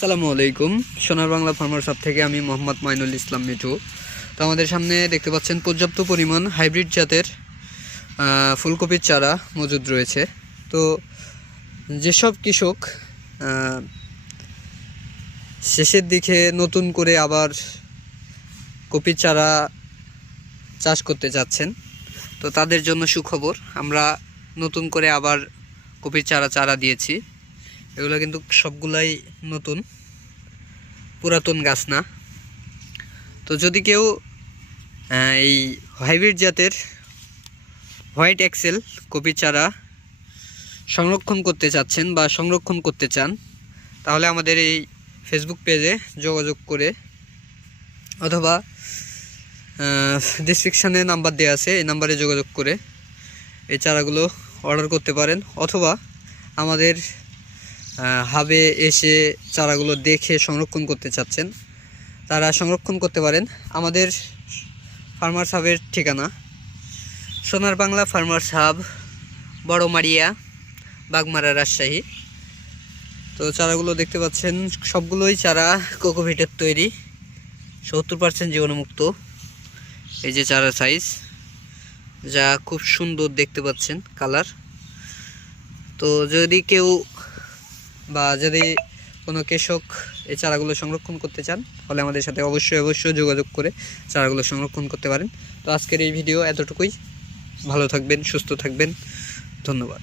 আসসালামু আলাইকুম। সোনার বাংলা ফার্মার শপ থেকে আমি মোহাম্মদ মাইনুল ইসলাম মিঠু। তো আমাদের সামনে দেখতে পাচ্ছেন পর্যাপ্ত পরিমাণ হাইব্রিড জাতের ফুলকপির চারা মজুদ রয়েছে। তো যেসব কৃষক শেষের দিকে নতুন করে আবার কপির চারা চাষ করতে যাচ্ছেন, তো তাদের জন্য সুখবর, আমরা নতুন করে আবার কপির চারা দিয়েছি। এগুলো কিন্তু সবগুলাই নতুন, পুরাতন গাছ না। তো যদি কেউ এই হাইব্রিড জাতের হোয়াইট এক্সেল কপি চারা সংরক্ষণ করতে চাচ্ছেন বা সংরক্ষণ করতে চান, তাহলে আমাদের এই ফেসবুক পেজে যোগাযোগ করে অথবা ডেসক্রিপশানে নাম্বার দেওয়া আছে, এই নাম্বারে যোগাযোগ করে এই চারাগুলো অর্ডার করতে পারেন, অথবা আমাদের হাবে এসে চারাগুলো দেখে সংরক্ষণ করতে চাচ্ছেন তারা সংরক্ষণ করতে পারেন। আমাদের ফার্মার্স হাবের ঠিকানা সোনার বাংলা ফার্মার্স হাব, বড় মারিয়া, বাগমারা, রাজশাহী। তো চারাগুলো দেখতে পাচ্ছেন সবগুলোই চারা কোকোভিটের তৈরি, 70% জীবাণুমুক্ত। এই যে চারা সাইজ, যা খুব সুন্দর দেখতে পাচ্ছেন কালার। তো যদি কেউ বা যদি কোনো কৃষক এই চারাগুলো সংরক্ষণ করতে চান, তাহলে আমাদের সাথে অবশ্যই যোগাযোগ করে চারাগুলো সংরক্ষণ করতে পারেন। তো আজকের এই ভিডিও এতটুকুই। ভালো থাকবেন, সুস্থ থাকবেন, ধন্যবাদ।